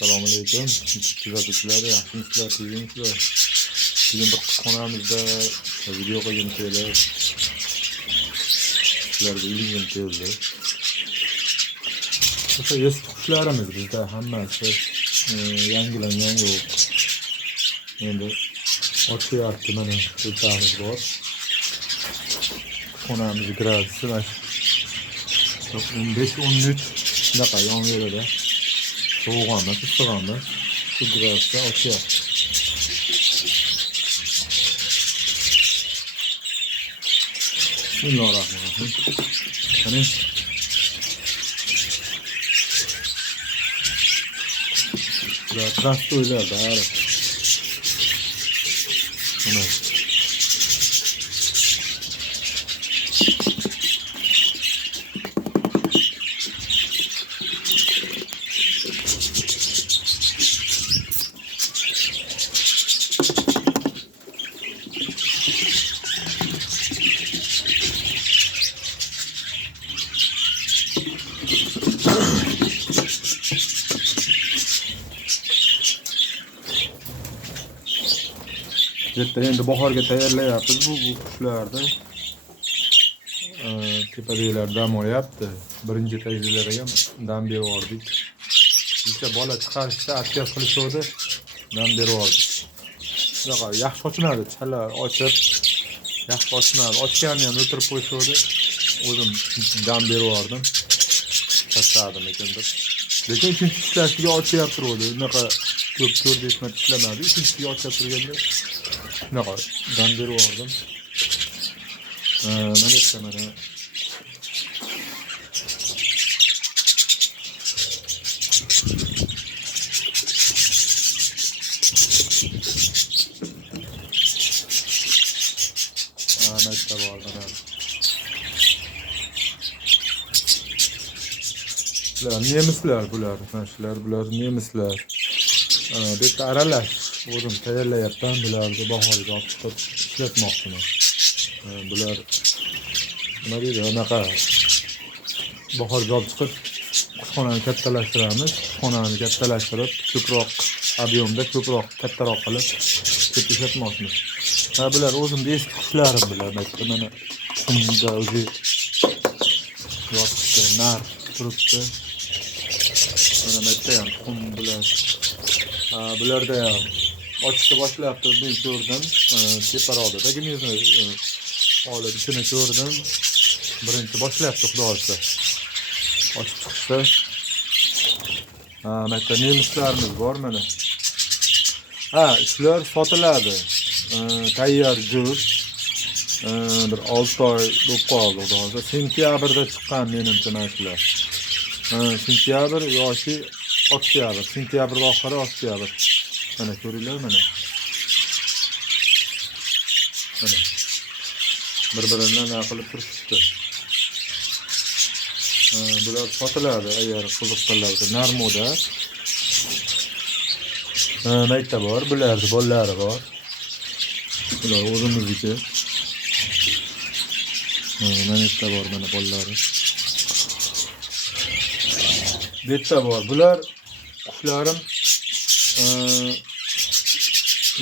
Assalomu alaykum. Kuzatuvchilar, yaxshimisizlar, tuzingizlar. Bugun bir kutubxonamizda video qo'ygan kelib, sizlarga ilgim keldi. O'sha eski qushlarimiz bizda hammasi yangilangan yo'q. Endi ochyapti, mana filtramiz bor. Kutubxonamizni gradiyasi mana 15-13 shunaqa yonveradi. Soğuk emas, issiq emas. Shu gradusda ochyapti. Bismillahirrahmanirrahim. Qani bular trastoylar bari. Mana endi bahorga tayyorlayapmiz bu qushlarni. Tepadagilar dam olyapti. Birinchi etagilarga dam berib bitta bola chiqarishda atgas qilishdi. Dam berib shunaqa yaxshi ochmadi, chala ochib yaxshi ochmadi. Ochganini ham o'tirib qo'yishdi. O'zim dam berib tashladim ekan deb. Lekin uchinchi ishlashiga ochyapti turdi. Unaqa ko'p 4-5 marta ishlamadi. Uchinchisiga ochyapti turganda shunaqa dam berib mana esa mana maktab bor mana. Bular nemislar bular. Bular nemislar. Bu yerda aralash o'zim tayyorlayapman. Bularni bahorga olib chiqib ishlatmoqchiman. Bular nima deydi, unaqa bahorga olib chiqib qushxonani kattalashtiramiz. Qushxonani kattalashtirib, ko'proq ob'yomda, ko'proq kattaroq qilib ishlatmoqchimiz. Bular o'zimning eski qushlarim bular. Mana qumda o'zi yotibdi, nar turibdi. Mana bitta ham qum bular. Bularda ham ochishga boshlabdi, men ko'rdim. Teparoqda gimnaziya olib ishini ko'rdim. Birinchi boshlabdi, xudo olsa. Ochib chiqishdi. Mana nemislarimiz bor mana. Shular sotiladi. Tayyor go'sht. Bir 6 oy bo'lib qoldi, xudo olsa. Sentyabrda chiqqan menimcha mana shular. Sentyabr yoki oktyabr, sentyabr oxiri oktyabr. Mana ko'ringlar mana. Mana. Bir-biridan naqilib turishdi. Bular sotiladi agar qiziqqanlar narmoda. Mayta bor, bularning bolalari bor. Bular o'zimizniki. Mana bitta bor, mana bolalari. Bitta bor. Bular qushlarim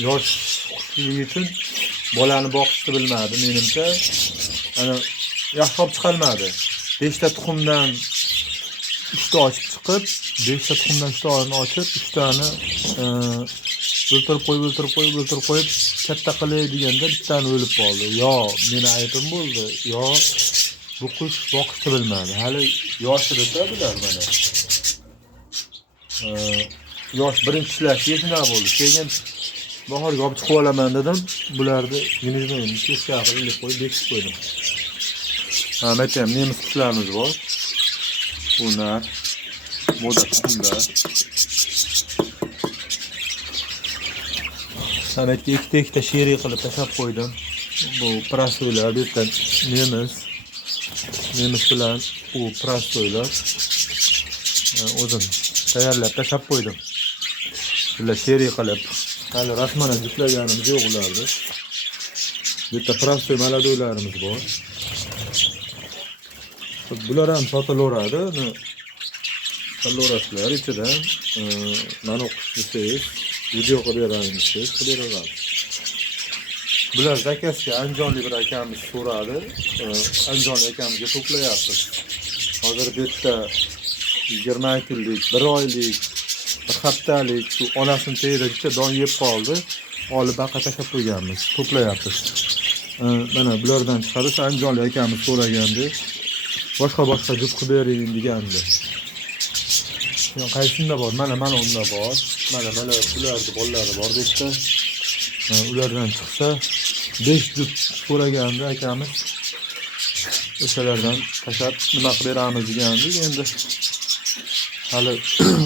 yosh qushligi uchun bolani boqishni bilmadi menimcha. Ana yaxshi olib chiqolmadi. 5 ta tuxumdan 3 ta ochib chiqib, 5 ta tuxumdan 3 tani ochib, 3 tani o'ltirib qo'yib katta qilay deganda bittani o'lib qoldi. Yo, meni aybim bo'ldi, yo bu qush boqishni bilmadi. Hali yoshida bular mana. Yosh birinchi ishlashga shuna bo'ldi. Keyin bahorga olib chiqib olaman dedim. Bularni gimnaziyaga kechga qilib qo'yib bekitib qo'ydim. Aytayam, nemis qushlarimiz bor. Bular moda qismda. Sanatga ikkita she'riy qilib tashlab qo'ydim. Bu prastoylar, bu yerda nemis bilan u prastoylar. O'zim tayyorlab tashlab qo'ydim. Bular she'riy qilib. Hali rasman juplaganimiz yo'q ularni. Bu yerda prastoy maladoylarimiz bor. Bular ham sotilaveradi. Kaloraslar ichida mana o'qish desangiz, video qilib beraman desangiz, qilib beraman. Bular zakazga Andijonlik bir akamiz so'radi. Andijonlik akamizga to'playapmiz. Hozir bu yerda 20 kunlik, 1 oylik, 1 haftalik shu onasini tagida bitta don yeb qoldi. Olib baqa tashlab qo'yganmiz. To'playapmiz. Mana bulardan chiqadi. Andijonlik akamiz so'ragandi. Boshqa jup qilib bering degandi. Qaysinda bor? Mana unda bor. Mana ularning bolalari bor debdi. Ulardan chiqsa 5 jup so'ragandi akamiz. O'shalardan tashlab nima qilib beramiz degandik. Endi hali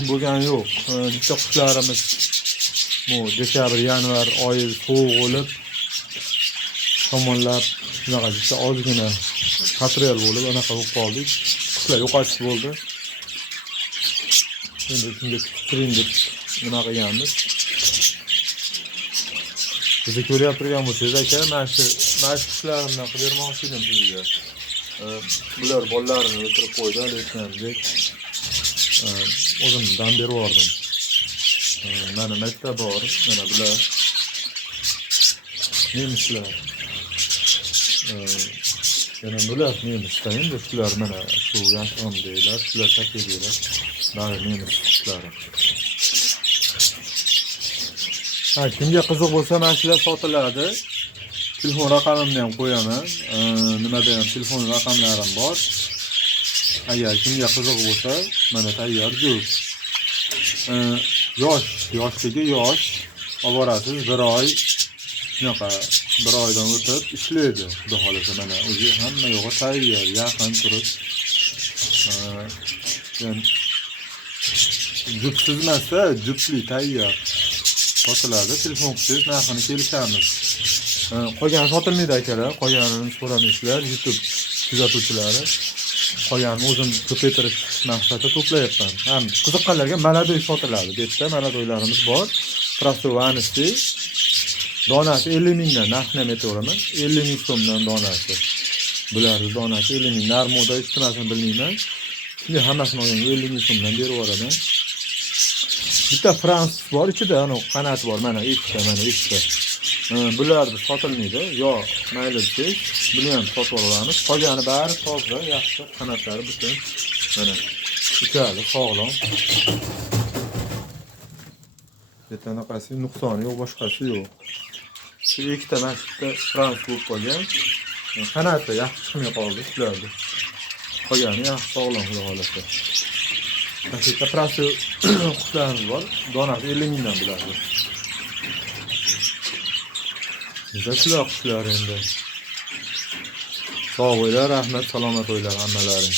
bo'lgan yo'q. Bitta qushlarimiz bu dekabr, yanvar oyi sovuq bo'lib, tomonlab shunaqa bitta ozgina material bo'lib, anaqa bo'lib qoldik. Qushlar yo'qotish bo'ldi. Endi shunga turing deb nima qilganmiz. Bizni ko'rib turgan bo'lsangiz aka, mana shu qushlarni qilib bermoqchi edim sizga. Bular bolalarini o'tirib qo'ydi, lekin o'zim dam berib yubordim. Mana bitta bor, mana bular. Nemislar. Yana bular nemislar, endi shular mana shu yashon deylar, shular takib deylar. Bari nemis qushlari. Kimga qiziq bo'lsa, mana shular sotiladi. Telefon raqamimni ham qo'yaman. Nimada ham telefon raqamlarim bor. Agar kimga qiziq bo'lsa, mana tayyor jup. Yoshligi yosh. Olib borasiz 1 oy. Shunaqa 1 oydan o'tib ishlaydi. Xudo xolasa mana o'zi hamma yo'g'i tayyor, yaqin turib. Jupsiz emasda, jupli tayyor. Sotiladi. Telefon qilsangiz narxini kelishamiz. Qolgani sotilmaydi akalar. Qolganini so'ramaysizlar. YouTube kuzatuvchilari. Qolganini o'zim ko'paytirish maqsadida to'playapman. Ham qiziqqanlarga maladoy sotiladi. Bu yerda maladoylarimiz bor. Prasovanisi donasi 50 mingdan narxni ham aytaveraman. 50 ming so'mdan donasi. Bularning donasi 50 ming. Narmoda istimasini bilmayman. Shunga hammasini olganga 50 ming so'mdan berib yuboraman. Bitta Frans bor, ichida ana qanoti bor, mana ikkita, mana ikkita. Bularni sotilmaydi. Yo, mayli deb, buni ham sotib olamiz. Qolgani bari toza, yaxshi, qanotlari butun. Mana uchali, sog'lom. Yetanaqasi nuqsoni yo'q, boshqasi yo'q. Shu ikkita mashqda Frans bo'lib qolgan. Qanoti yaxshi chiqmay qoldi shularni. Qolgani yaxshi sog'lom xudo xolasa. Bitta prasi qushlarimiz bor. Donasi 50 mingdan bo'ladi. Bizda qushlar endi. Sog' bo'lar, rahmat, salomat bo'lar hammalaring.